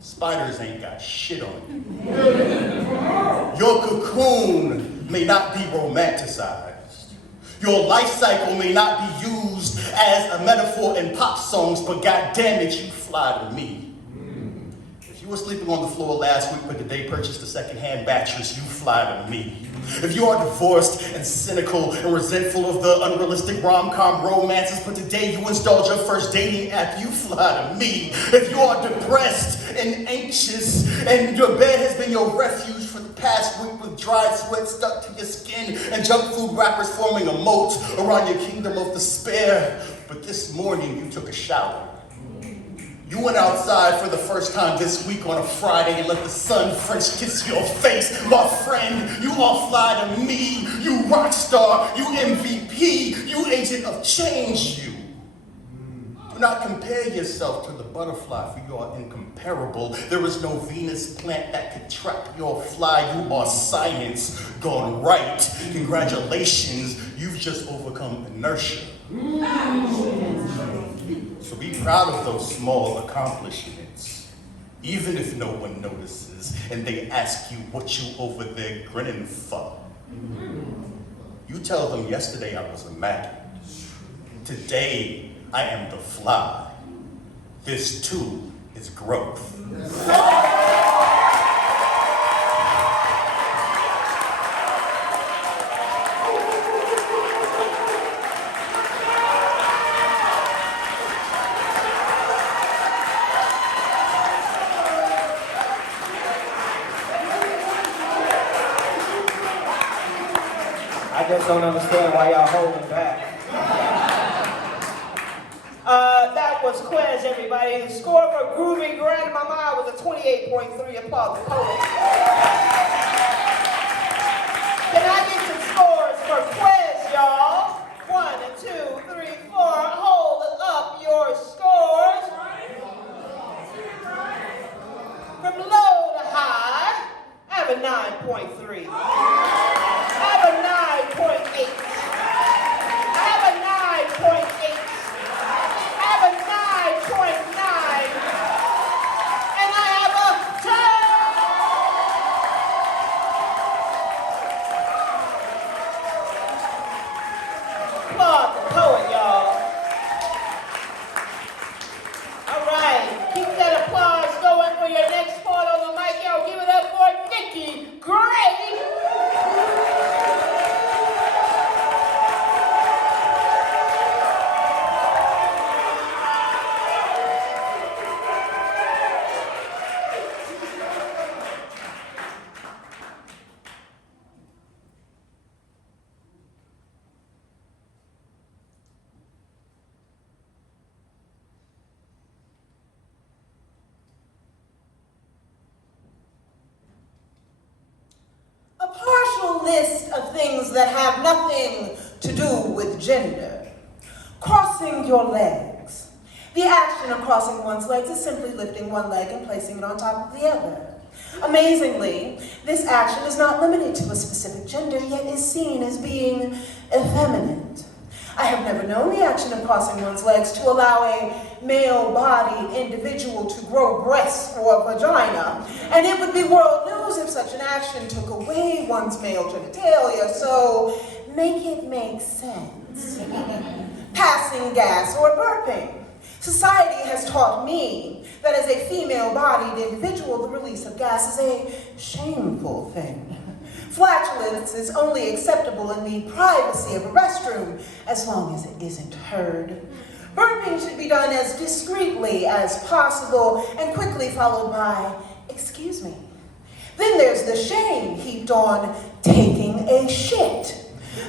Spiders ain't got shit on you. Your cocoon may not be romanticized. Your life cycle may not be used as a metaphor in pop songs, but God damn it, you fly to me. If you were sleeping on the floor last week but today purchased a secondhand mattress, you fly to me. If you are divorced and cynical and resentful of the unrealistic rom-com romances, but today you installed your first dating app, you fly to me. If you are depressed and anxious and your bed has been your refuge for the past week with dried sweat stuck to your skin and junk food wrappers forming a moat around your kingdom of despair, but this morning you took a shower. You went outside for the first time this week on a Friday and let the sun French kiss your face. My friend, you all fly to me. You rock star, you MVP, you agent of change, you. Do not compare yourself to the butterfly, for you are incomparable. There is no Venus plant that could trap your fly. You are science gone right. Congratulations, you've just overcome inertia. So be proud of those small accomplishments, even if no one notices and they ask you what you over there grinning for. You tell them, yesterday I was a maggot. Today I am the fly. This too is growth. I just don't understand why y'all holding back. That was Quiz, everybody. The score for Groovy Grandmama was a 28.3. Applaud the poet. Can I get some scores for Quiz, y'all? 1, 2, 3, 4. Hold up your scores. From low to high, I have a 9.3. I have a 9.8. I have a 9.8. I have a 9.9. And I have a 10. Applaud the poet, y'all. All right, keep that applause going for your next part on the mic, y'all. Give it up for Nikki Gray. A partial list of things that have nothing to do with gender. Crossing your legs. The action of crossing one's legs is simply lifting one leg and placing it on top of the other. Amazingly, this action is not limited to a specific gender, yet is seen as being effeminate. I have never known the action of crossing one's legs to allow a male-bodied individual to grow breasts or a vagina, and it would be world news if such an action took away one's male genitalia, so make it make sense. Passing gas or burping. Society has taught me that as a female-bodied individual, the release of gas is a shameful thing. Flatulence is only acceptable in the privacy of a restroom, as long as it isn't heard. Burping should be done as discreetly as possible and quickly followed by, "Excuse me." Then there's the shame heaped on taking a shit.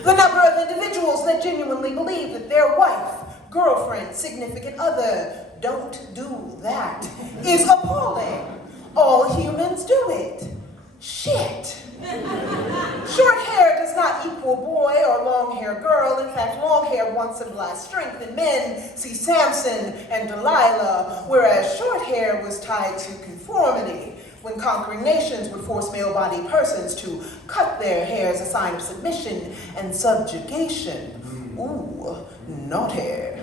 The number of individuals that genuinely believe that their wife, girlfriend, significant other don't do that is appalling. All humans do it. Shit. Short hair does not equal boy or long hair girl. In fact, long hair once symbolized strength in men. See Samson and Delilah, whereas short hair was tied to conformity. When conquering nations would force male-bodied persons to cut their hair as a sign of submission and subjugation. Ooh, not hair.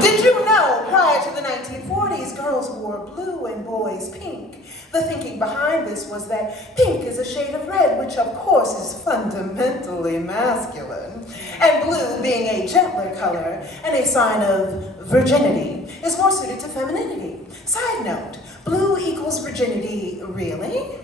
Did you know, prior to the 1940s, girls wore blue and boys pink? The thinking behind this was that pink is a shade of red, which of course is fundamentally masculine. And blue, being a gentler color and a sign of virginity, is more suited to femininity. Side note, blue equals virginity, really?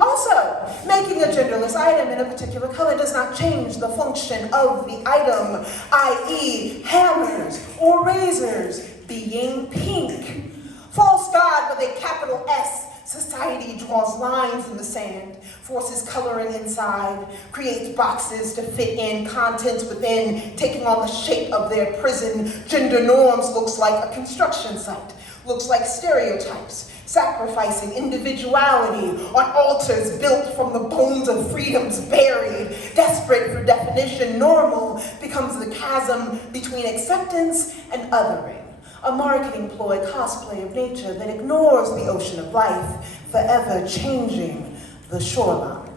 Also, making a genderless item in a particular color does not change the function of the item, i.e. hammers or razors being pink. False God with a capital S, society draws lines in the sand, forces coloring inside, creates boxes to fit in, contents within, taking on the shape of their prison. Gender norms looks like a construction site, looks like stereotypes, sacrificing individuality on altars built from the bones of freedoms buried. Desperate for definition, normal becomes the chasm between acceptance and othering. A marketing ploy, cosplay of nature that ignores the ocean of life, forever changing the shoreline.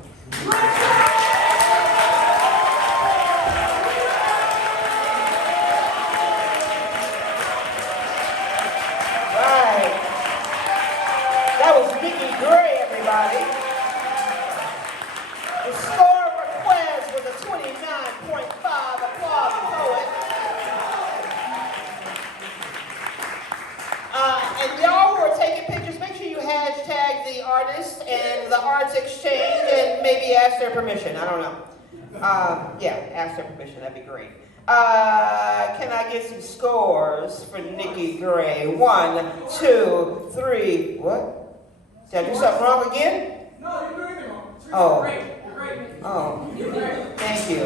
That was Mickey Gray, everybody. The score for Quez was a 29.5 applause poet. And y'all who are taking pictures, make sure you hashtag the artist and the arts exchange and maybe ask their permission. I don't know. Yeah, ask their permission. That'd be great. Can I get some scores for Nikki Gray? 1, 2, 3. What? Did I do something wrong again? No, you didn't do anything wrong. Oh. Great. You're great. Oh. Thank you.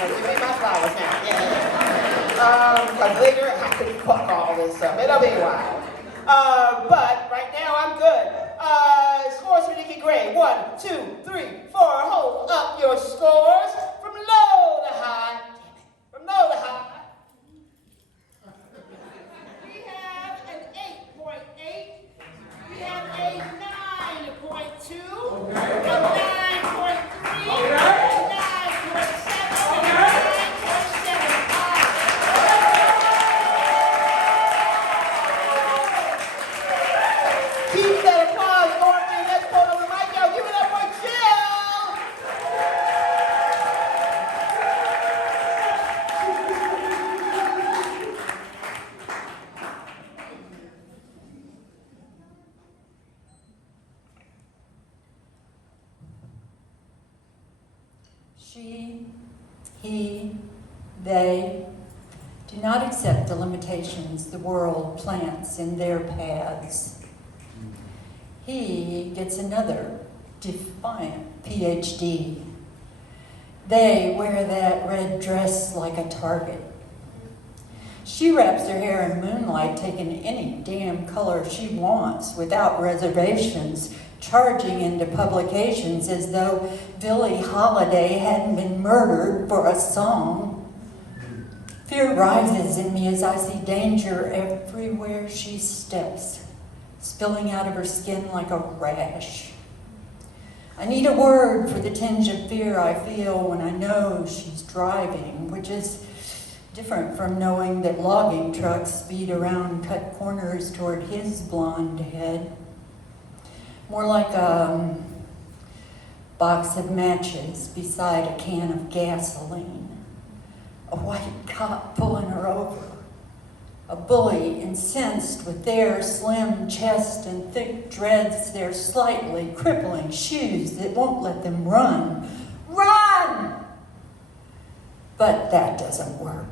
Give me my flowers now. Yeah. Because later I could fuck all this up. It'll be wild. But right now I'm good. Scores for Nikki Gray. 1, 2, 3, 4. Hold up your scores from low to high. From low to high. We have an 8.8. We have a 9.2. A 9.3. A 9.7. A 9.75. Keep that applause going for your next quote on the mic. Yo, give it up for Jill. She, he, they do not accept the limitations the world plants in their paths. He gets another defiant PhD. They wear that red dress like a target. She wraps her hair in moonlight, taking any damn color she wants without reservations, charging into publications as though Billie Holiday hadn't been murdered for a song. Fear rises in me as I see danger everywhere she steps, spilling out of her skin like a rash. I need a word for the tinge of fear I feel when I know she's driving, which is different from knowing that logging trucks speed around cut corners toward his blonde head. More like a box of matches beside a can of gasoline. A white cop pulling her over. A bully incensed with their slim chest and thick dreads, their slightly crippling shoes that won't let them run. Run! But that doesn't work.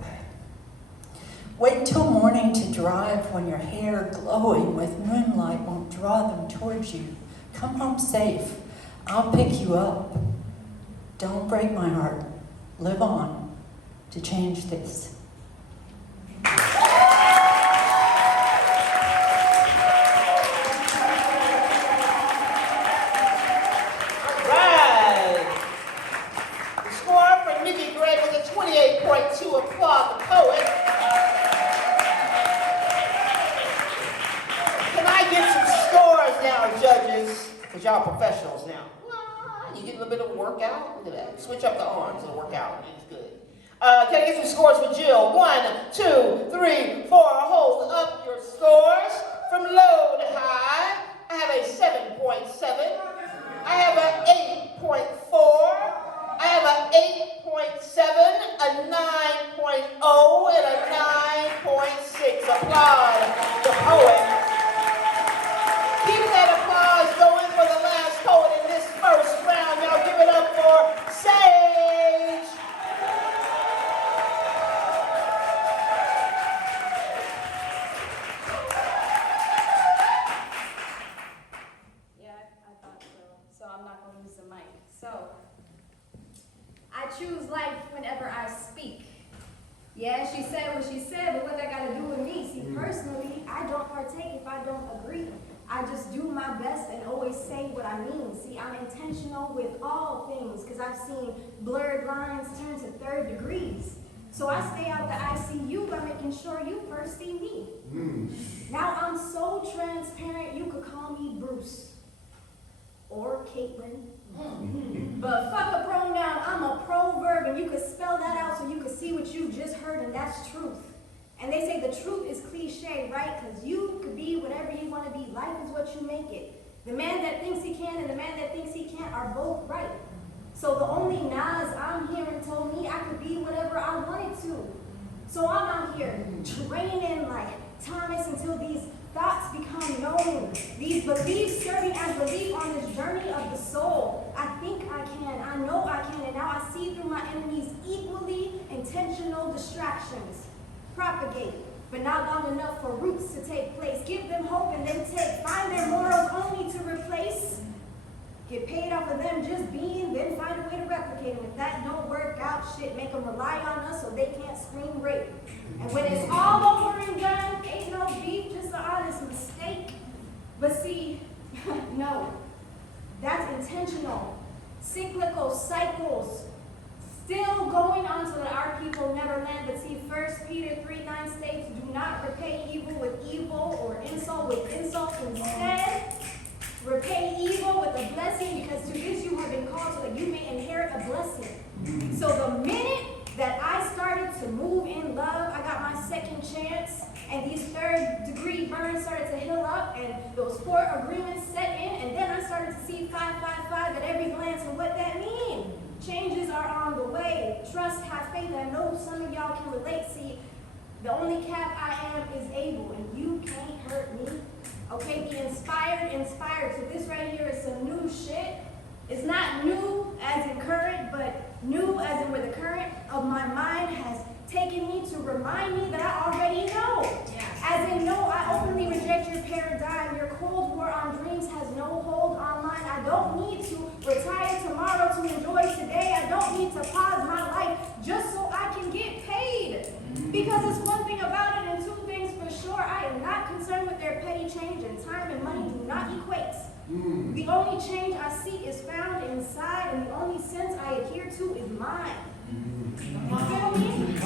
Wait till morning to drive when your hair glowing with moonlight won't draw them towards you. Come home safe. I'll pick you up. Don't break my heart. Live on to change this. Applaud the poet. Can I get some scores now, judges? Because y'all professionals now. You get a little bit of a workout. Look at that. Switch up the arms. It'll work out. It's good. Can I get some scores for Jill? 1, 2, 3, 4. Hold up your scores from low to high. I have a 7.7. I have an 8.4. I have an 8.7, a 9.0, and a 9.6. Applaud the poet. Keep that applause going for the last poet in this first round. Now give it up for Sage. Yeah, I thought so. So I'm not going to use the mic. So, I choose life whenever I speak. Yeah, she said what she said, but what that got to do with me? See, personally, I don't partake if I don't agree. I just do my best and always say what I mean. See, I'm intentional with all things because I've seen blurred lines turn to third degrees. So I stay out the ICU by making sure you first see me. Now I'm so transparent, you could call me Bruce or Caitlin. But fuck a pronoun, I'm a proverb, and you could spell that out so you could see what you just heard, and that's truth. And they say the truth is cliche, right? Because you could be whatever you want to be. Life is what you make it. The man that thinks he can and the man that thinks he can't are both right. So the only Nas I'm hearing told me I could be whatever I wanted to. So I'm out here training like Thomas until these thoughts become known. These beliefs serving as belief on this journey of the soul. I think I can, I know I can, and now I see through my enemies equally intentional distractions. Propagate, but not long enough for roots to take place. Give them hope and then find their morals only to replace. Get paid off of them just being, then find a way to replicate them. If that don't work out, shit, make them rely on us so they can't scream rape. And when it's all over and done, ain't no beef, just an honest mistake. But see, no, that's intentional. Cyclical cycles still going on so that our people never land. But see, 1 Peter 3:9 states, do not repay evil with evil or insult with insult. Instead, repay evil with a blessing, because to this you have been called so that you may inherit a blessing. So the minute that I started to move in love, I got my second chance, and these third-degree burns started to heal up, and those 4 agreements set in, and then I started to see 555 at every glance, and what that means. Changes are on the way. Trust, have faith, and I know some of y'all can relate. See, the only cap I am is able, and you can't hurt me. Okay, be inspired. So this right here is some new shit. It's not new as in current, but new as in where the current of my mind has taken me to remind me that I already know. As in, no, I openly reject your paradigm. Your Cold War on dreams has no hold on mine. I don't need to retire tomorrow to enjoy today. I don't need to pause my life just so I can get paid. Because it's one thing about it and 2 things for sure. I am not concerned with their petty change, and time and money do not equate. The only change I seek is found inside, and the only sense I adhere to is mine. You feel me?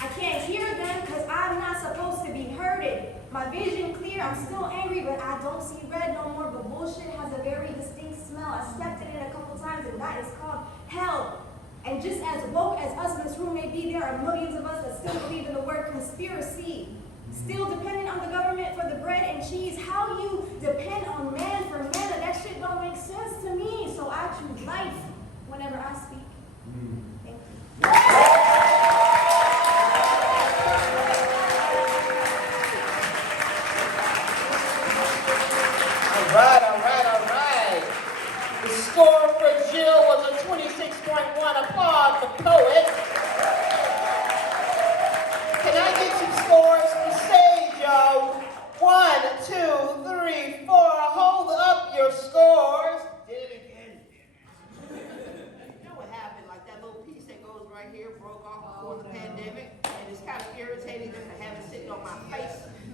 I can't hear them because I'm not supposed to be herded. My vision clear, I'm still angry, but I don't see red no more. But bullshit has a very distinct smell. I stepped in it a couple times, and that is called hell. And just as woke as us in this room may be, there are millions of us that still believe in the word conspiracy. Still dependent on the government for the bread and cheese. How you depend on man for manna, that shit don't make sense to me. So I choose life whenever I speak. Thank you.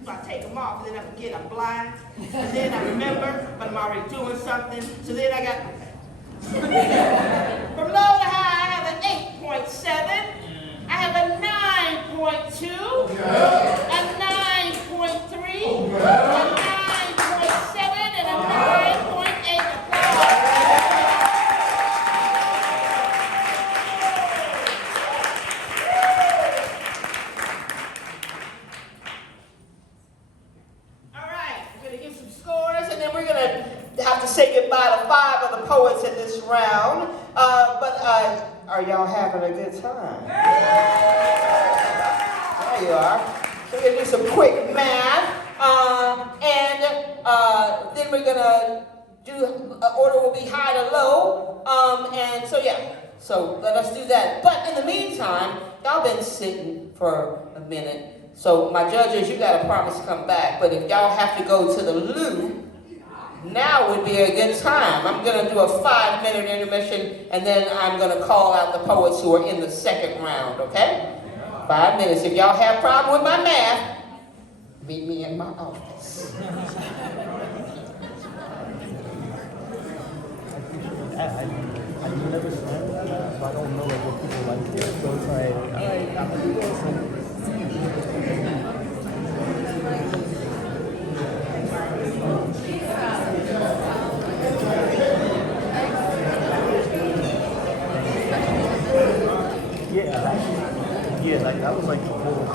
I take them off, and then I forget I'm blind. And then I remember, but I'm already doing something. So then I got, from low to high, I have an 8.7. I have a 9.2, a 9.3, a 9.7, and a 9.8. All right, we're gonna give some scores, and then we're gonna have to say goodbye to 5 of the poets in this round. Are y'all having a good time? There you are. So we're gonna do some quick math, and then we're gonna do order will be high to low, and so yeah. So let us do that. But in the meantime, y'all been sitting for a minute. So my judges, you gotta promise to come back. But if y'all have to go to the loo, now would be a good time. I'm going to do a 5-minute intermission, and then I'm going to call out the poets who are in the second round, okay? 5 minutes. If y'all have a problem with my math, meet me in my office. I never swam that, so I don't know like what people like here. So it's like, all right, I'm gonna do this. Yeah, like that was like the whole